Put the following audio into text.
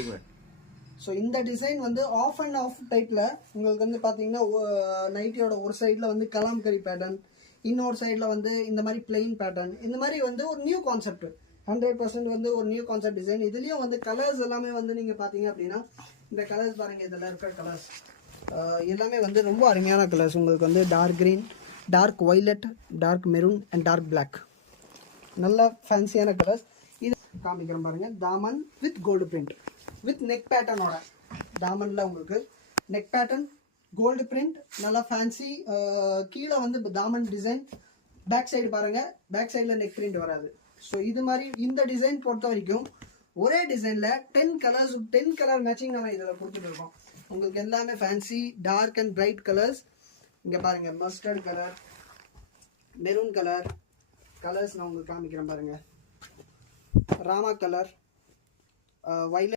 एक minute so இந்த design வந்து ஆஃப் அண்ட் ஆஃப் டைப்பில் உங்களுக்கு வந்து பார்த்தீங்கன்னா நைட்டியோட ஒரு சைடில் வந்து கலாம்கரி பேட்டர்ன், இன்னொரு சைடில் வந்து இந்த மாதிரி பிளெயின் பேட்டர்ன், இந்த மாதிரி வந்து ஒரு நியூ கான்செப்ட் 100% வந்து ஒரு நியூ கான்செப்ட் டிசைன். இதுலேயும் வந்து கலர்ஸ் எல்லாமே வந்து நீங்கள் பார்த்தீங்க அப்படின்னா இந்த கலர்ஸ் பாருங்கள், இதில் இருக்கிற கலர்ஸ் எல்லாமே வந்து ரொம்ப அருமையான கலர்ஸ். உங்களுக்கு வந்து dark green, dark violet, dark maroon and dark black, நல்ல ஃபேன்சியான கலர்ஸ். இது காமிக்கிறேன் பாருங்கள். தாமன் with gold print with neck பேட்டர்னோட தாமனில் உங்களுக்கு நெக் பேட்டர்ன், கோல்டு பிரிண்ட், நல்லா ஃபேன்சி. கீழே வந்து தாமன் டிசைன், பேக் சைடு பாருங்கள், பேக் சைடில் நெக் பிரிண்ட் வராது. ஸோ இது மாதிரி இந்த டிசைன் பொறுத்த வரைக்கும் ஒரே டிசைனில் 10 கலர் மேட்சிங் நம்ம இதில் கொடுத்துட்டு இருக்கோம். உங்களுக்கு எல்லாமே fancy dark and bright colours. இங்கே பாருங்கள், mustard colour, maroon colour colours நான் உங்களுக்கு காமிக்கிறேன் பாருங்கள். Rama colour, violet